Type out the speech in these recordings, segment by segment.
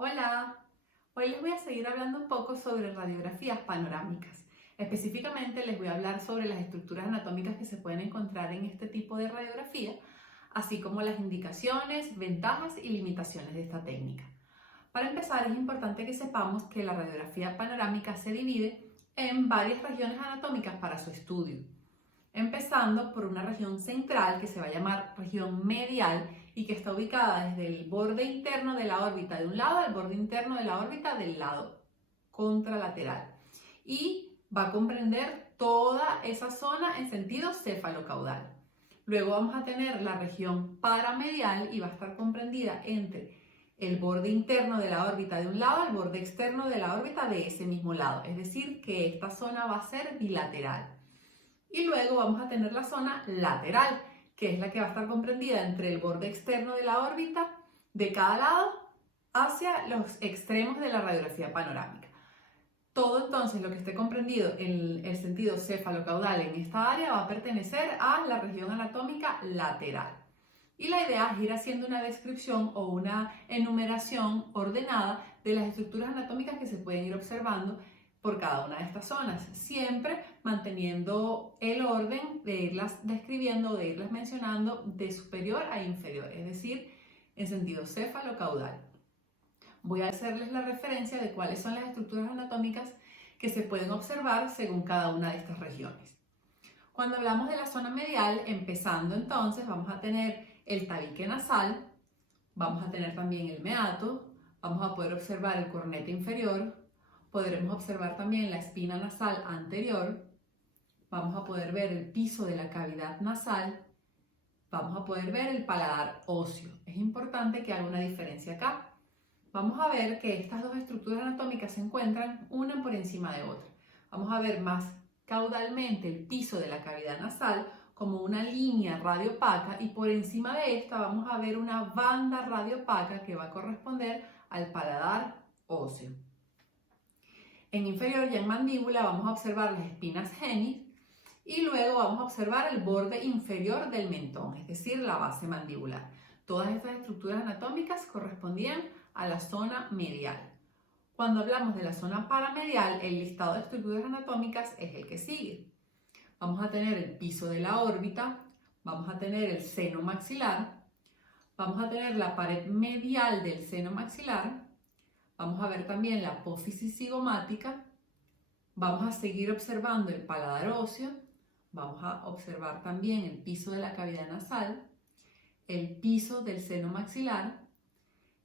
Hola, hoy les voy a seguir hablando un poco sobre radiografías panorámicas. Específicamente les voy a hablar sobre las estructuras anatómicas que se pueden encontrar en este tipo de radiografía, así como las indicaciones, ventajas y limitaciones de esta técnica. Para empezar, es importante que sepamos que la radiografía panorámica se divide en varias regiones anatómicas para su estudio, empezando por una región central que se va a llamar región medial y que está ubicada desde el borde interno de la órbita de un lado al borde interno de la órbita del lado contralateral, y va a comprender toda esa zona en sentido cefalocaudal. Luego vamos a tener la región paramedial y va a estar comprendida entre el borde interno de la órbita de un lado al borde externo de la órbita de ese mismo lado, es decir, que esta zona va a ser bilateral. Y luego vamos a tener la zona lateral, que es la que va a estar comprendida entre el borde externo de la órbita de cada lado hacia los extremos de la radiografía panorámica. Todo entonces lo que esté comprendido en el sentido cefalocaudal en esta área va a pertenecer a la región anatómica lateral. Y la idea es ir haciendo una descripción o una enumeración ordenada de las estructuras anatómicas que se pueden ir observando por cada una de estas zonas, siempre manteniendo el orden de irlas describiendo, de irlas mencionando de superior a inferior, es decir, en sentido cefalocaudal. Voy a hacerles la referencia de cuáles son las estructuras anatómicas que se pueden observar según cada una de estas regiones. Cuando hablamos de la zona medial, empezando entonces, vamos a tener el tabique nasal, vamos a tener también el meato, vamos a poder observar el cornete inferior, podremos observar también la espina nasal anterior, vamos a poder ver el piso de la cavidad nasal, vamos a poder ver el paladar óseo. Es importante que haga una diferencia acá. Vamos a ver que estas dos estructuras anatómicas se encuentran una por encima de otra. Vamos a ver más caudalmente el piso de la cavidad nasal como una línea radiopaca, y por encima de esta vamos a ver una banda radiopaca que va a corresponder al paladar óseo. En inferior, ya en mandíbula, vamos a observar las espinas genis y luego vamos a observar el borde inferior del mentón, es decir, la base mandibular. Todas estas estructuras anatómicas correspondían a la zona medial. Cuando hablamos de la zona paramedial, el listado de estructuras anatómicas es el que sigue. Vamos a tener el piso de la órbita, vamos a tener el seno maxilar, vamos a tener la pared medial del seno maxilar, vamos a ver también la apófisis cigomática, vamos a seguir observando el paladar óseo, vamos a observar también el piso de la cavidad nasal, el piso del seno maxilar,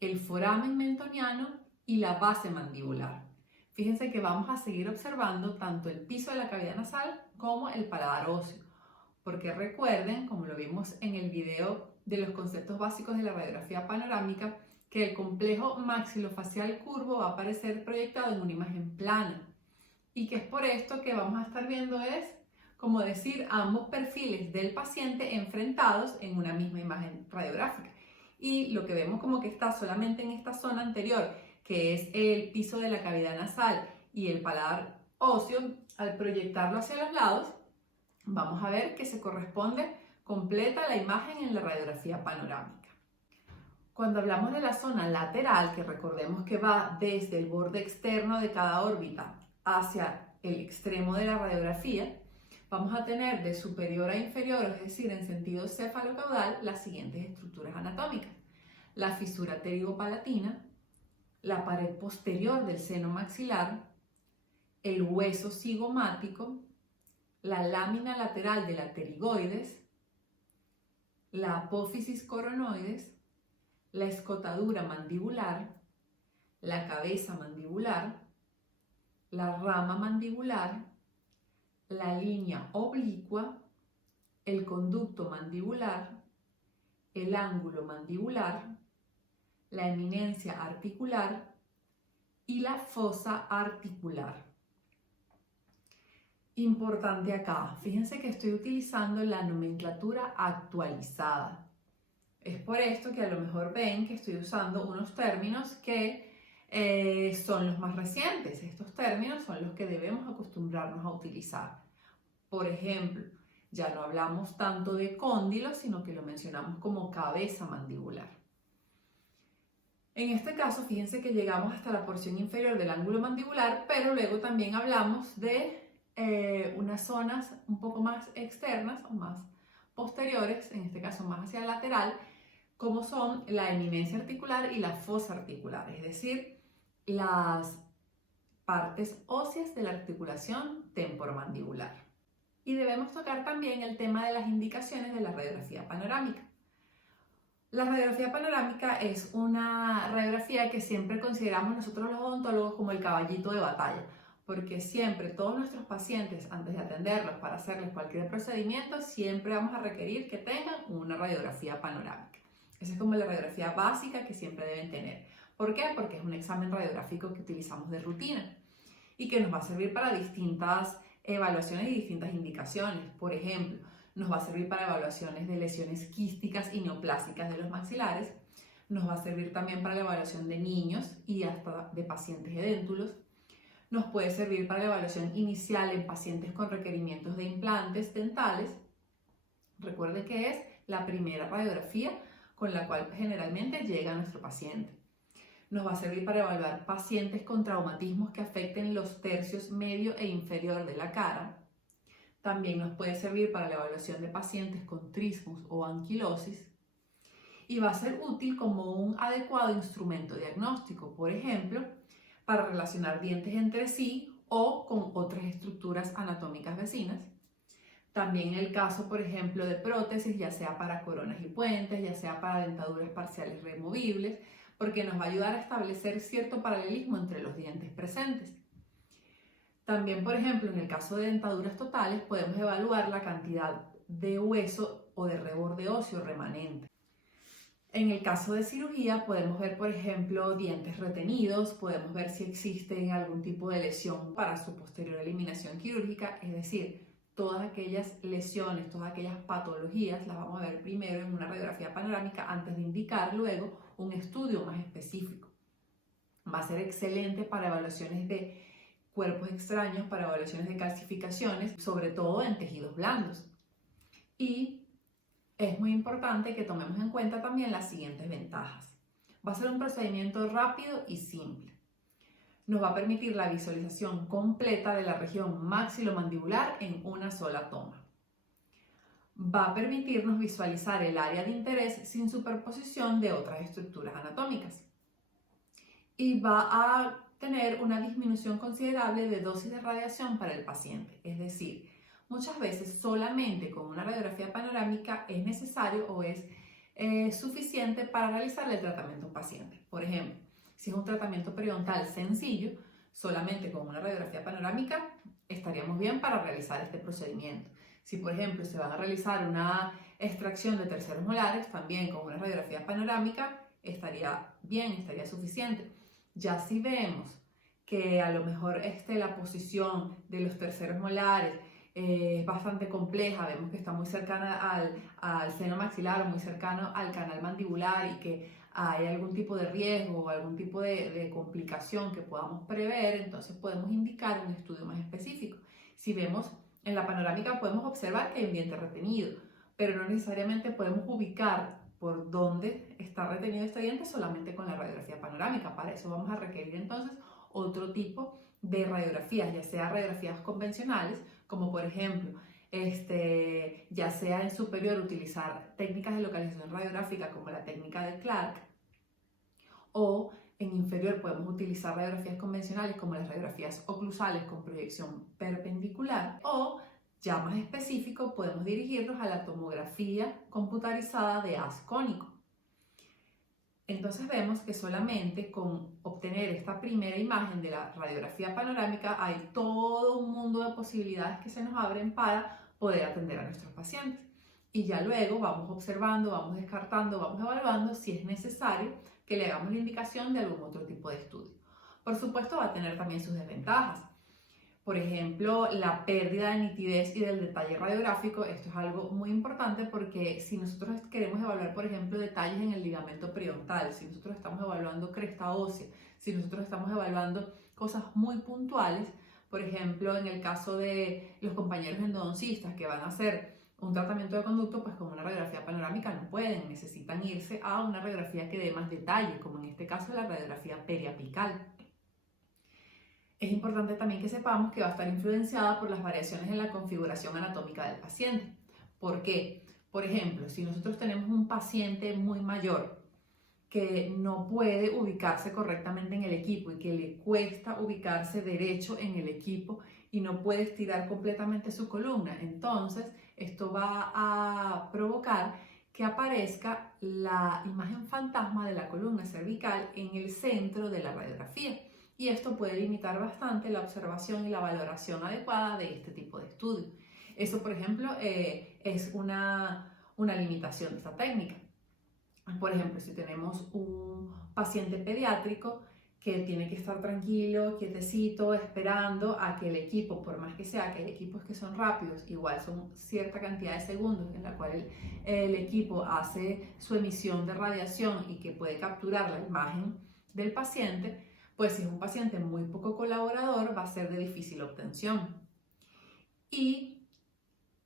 el foramen mentoniano y la base mandibular. Fíjense que vamos a seguir observando tanto el piso de la cavidad nasal como el paladar óseo, porque recuerden, como lo vimos en el video de los conceptos básicos de la radiografía panorámica, que el complejo maxilofacial curvo va a aparecer proyectado en una imagen plana, y que es por esto que vamos a estar viendo es, como decir, ambos perfiles del paciente enfrentados en una misma imagen radiográfica. Y lo que vemos como que está solamente en esta zona anterior, que es el piso de la cavidad nasal y el paladar óseo, al proyectarlo hacia los lados, vamos a ver que se corresponde completa la imagen en la radiografía panorámica. Cuando hablamos de la zona lateral, que recordemos que va desde el borde externo de cada órbita hacia el extremo de la radiografía, vamos a tener de superior a inferior, es decir, en sentido cefalocaudal, las siguientes estructuras anatómicas: la fisura pterigopalatina, la pared posterior del seno maxilar, el hueso cigomático, la lámina lateral de la pterigoides, la apófisis coronoides, la escotadura mandibular, la cabeza mandibular, la rama mandibular, la línea oblicua, el conducto mandibular, el ángulo mandibular, la eminencia articular y la fosa articular. Importante acá, fíjense que estoy utilizando la nomenclatura actualizada. Es por esto que a lo mejor ven que estoy usando unos términos que son los más recientes. Estos términos son los que debemos acostumbrarnos a utilizar. Por ejemplo, ya no hablamos tanto de cóndilo, sino que lo mencionamos como cabeza mandibular. En este caso, fíjense que llegamos hasta la porción inferior del ángulo mandibular, pero luego también hablamos de unas zonas un poco más externas o más posteriores, en este caso más hacia el lateral, como son la eminencia articular y la fosa articular, es decir, las partes óseas de la articulación temporomandibular. Y debemos tocar también el tema de las indicaciones de la radiografía panorámica. La radiografía panorámica es una radiografía que siempre consideramos nosotros los odontólogos como el caballito de batalla, porque siempre todos nuestros pacientes, antes de atenderlos para hacerles cualquier procedimiento, siempre vamos a requerir que tengan una radiografía panorámica. Esa es como la radiografía básica que siempre deben tener. ¿Por qué? Porque es un examen radiográfico que utilizamos de rutina y que nos va a servir para distintas evaluaciones y distintas indicaciones. Por ejemplo, nos va a servir para evaluaciones de lesiones quísticas y neoplásicas de los maxilares, nos va a servir también para la evaluación de niños y hasta de pacientes edéntulos, nos puede servir para la evaluación inicial en pacientes con requerimientos de implantes dentales. Recuerde que es la primera radiografía con la cual generalmente llega nuestro paciente. Nos va a servir para evaluar pacientes con traumatismos que afecten los tercios medio e inferior de la cara. También nos puede servir para la evaluación de pacientes con trismus o anquilosis. Y va a ser útil como un adecuado instrumento diagnóstico, por ejemplo, para relacionar dientes entre sí o con otras estructuras anatómicas vecinas. También en el caso, por ejemplo, de prótesis, ya sea para coronas y puentes, ya sea para dentaduras parciales removibles, porque nos va a ayudar a establecer cierto paralelismo entre los dientes presentes. También, por ejemplo, en el caso de dentaduras totales, podemos evaluar la cantidad de hueso o de reborde óseo remanente. En el caso de cirugía, podemos ver, por ejemplo, dientes retenidos, podemos ver si existe algún tipo de lesión para su posterior eliminación quirúrgica, es decir, todas aquellas lesiones, todas aquellas patologías las vamos a ver primero en una radiografía panorámica antes de indicar luego un estudio más específico. Va a ser excelente para evaluaciones de cuerpos extraños, para evaluaciones de calcificaciones, sobre todo en tejidos blandos. Y es muy importante que tomemos en cuenta también las siguientes ventajas. Va a ser un procedimiento rápido y simple. Nos va a permitir la visualización completa de la región maxilomandibular en una sola toma. Va a permitirnos visualizar el área de interés sin superposición de otras estructuras anatómicas. Y va a tener una disminución considerable de dosis de radiación para el paciente. Es decir, muchas veces solamente con una radiografía panorámica es necesario o es suficiente para realizar el tratamiento a un paciente. Por ejemplo, si es un tratamiento periodontal sencillo, solamente con una radiografía panorámica estaríamos bien para realizar este procedimiento. Si, por ejemplo, se van a realizar una extracción de terceros molares, también con una radiografía panorámica estaría bien, estaría suficiente. Ya si vemos que a lo mejor la posición de los terceros molares es bastante compleja, vemos que está muy cercana al seno maxilar o muy cercano al canal mandibular y que hay algún tipo de riesgo o algún tipo de complicación que podamos prever, entonces podemos indicar un estudio más específico. Si vemos en la panorámica podemos observar que hay un diente retenido, pero no necesariamente podemos ubicar por dónde está retenido este diente solamente con la radiografía panorámica. Para eso vamos a requerir entonces otro tipo de radiografías, ya sea radiografías convencionales, como por ejemplo, ya sea en superior utilizar técnicas de localización radiográfica como la técnica de Clark, o en inferior podemos utilizar radiografías convencionales como las radiografías oclusales con proyección perpendicular, o ya más específico podemos dirigirnos a la tomografía computarizada de haz cónico. Entonces vemos que solamente con obtener esta primera imagen de la radiografía panorámica hay todo un mundo de posibilidades que se nos abren para poder atender a nuestros pacientes. Y ya luego vamos observando, vamos descartando, vamos evaluando si es necesario que le hagamos la indicación de algún otro tipo de estudio. Por supuesto va a tener también sus desventajas. Por ejemplo, la pérdida de nitidez y del detalle radiográfico, esto es algo muy importante porque si nosotros queremos evaluar, por ejemplo, detalles en el ligamento periodontal, si nosotros estamos evaluando cresta ósea, si nosotros estamos evaluando cosas muy puntuales, por ejemplo, en el caso de los compañeros endodoncistas que van a hacer un tratamiento de conducto, pues con una radiografía panorámica no pueden, necesitan irse a una radiografía que dé más detalle, como en este caso la radiografía periapical. Es importante también que sepamos que va a estar influenciada por las variaciones en la configuración anatómica del paciente. ¿Por qué? Por ejemplo, si nosotros tenemos un paciente muy mayor que no puede ubicarse correctamente en el equipo y que le cuesta ubicarse derecho en el equipo y no puede estirar completamente su columna, entonces esto va a provocar que aparezca la imagen fantasma de la columna cervical en el centro de la radiografía. Y esto puede limitar bastante la observación y la valoración adecuada de este tipo de estudio. Eso, por ejemplo, es una limitación de esta técnica. Por ejemplo, si tenemos un paciente pediátrico que tiene que estar tranquilo, quietecito, esperando a que el equipo, por más que sea, que hay equipos que son rápidos, igual son cierta cantidad de segundos en la cual el equipo hace su emisión de radiación y que puede capturar la imagen del paciente, pues si es un paciente muy poco colaborador va a ser de difícil obtención. Y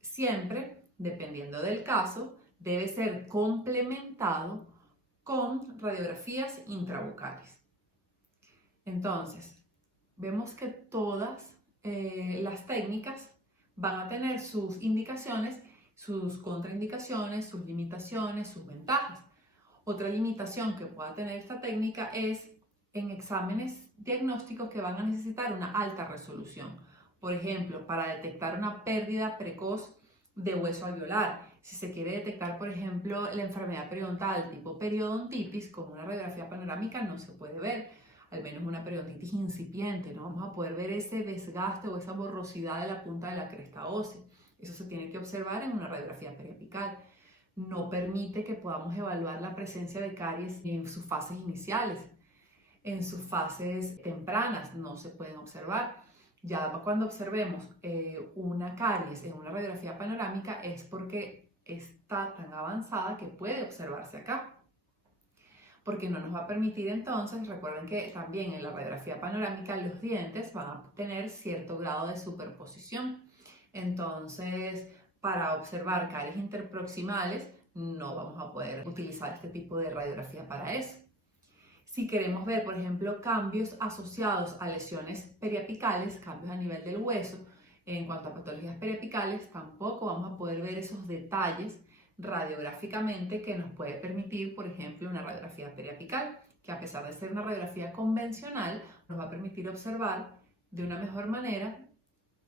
siempre, dependiendo del caso, debe ser complementado con radiografías intrabucales. Entonces, vemos que todas las técnicas van a tener sus indicaciones, sus contraindicaciones, sus limitaciones, sus ventajas. Otra limitación que pueda tener esta técnica es en exámenes diagnósticos que van a necesitar una alta resolución. Por ejemplo, para detectar una pérdida precoz de hueso alveolar. Si se quiere detectar, por ejemplo, la enfermedad periodontal tipo periodontitis, con una radiografía panorámica no se puede ver, al menos una periodontitis incipiente, no vamos a poder ver ese desgaste o esa borrosidad de la punta de la cresta ósea. Eso se tiene que observar en una radiografía periapical. No permite que podamos evaluar la presencia de caries en sus fases iniciales. En sus fases tempranas no se pueden observar. Ya cuando observemos una caries en una radiografía panorámica es porque está tan avanzada que puede observarse acá. Porque no nos va a permitir entonces, recuerden que también en la radiografía panorámica los dientes van a tener cierto grado de superposición. Entonces, para observar caries interproximales no vamos a poder utilizar este tipo de radiografía para eso. Si queremos ver, por ejemplo, cambios asociados a lesiones periapicales, cambios a nivel del hueso, en cuanto a patologías periapicales, tampoco vamos a poder ver esos detalles radiográficamente que nos puede permitir, por ejemplo, una radiografía periapical, que a pesar de ser una radiografía convencional, nos va a permitir observar de una mejor manera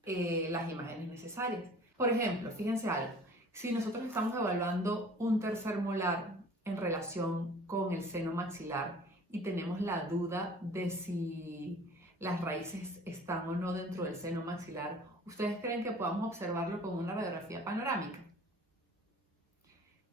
las imágenes necesarias. Por ejemplo, fíjense algo, si nosotros estamos evaluando un tercer molar en relación con el seno maxilar, y tenemos la duda de si las raíces están o no dentro del seno maxilar, ¿ustedes creen que podamos observarlo con una radiografía panorámica?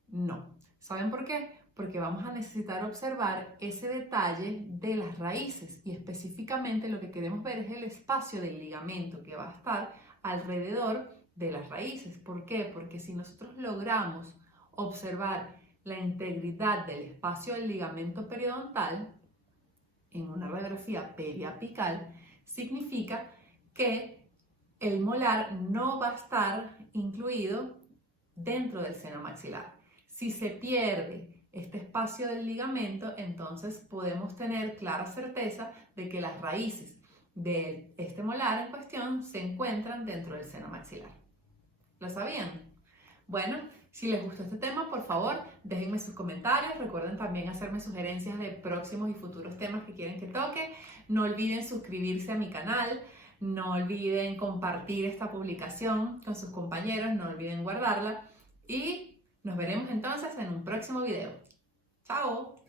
No. ¿Saben por qué? Porque vamos a necesitar observar ese detalle de las raíces y específicamente lo que queremos ver es el espacio del ligamento que va a estar alrededor de las raíces. ¿Por qué? Porque si nosotros logramos observar la integridad del espacio del ligamento periodontal en una radiografía periapical, significa que el molar no va a estar incluido dentro del seno maxilar. Si se pierde este espacio del ligamento, entonces podemos tener clara certeza de que las raíces de este molar en cuestión se encuentran dentro del seno maxilar. ¿Lo sabían? Bueno, si les gustó este tema, por favor, déjenme sus comentarios. Recuerden también hacerme sugerencias de próximos y futuros temas que quieren que toque. No olviden suscribirse a mi canal. No olviden compartir esta publicación con sus compañeros. No olviden guardarla. Y nos veremos entonces en un próximo video. ¡Chao!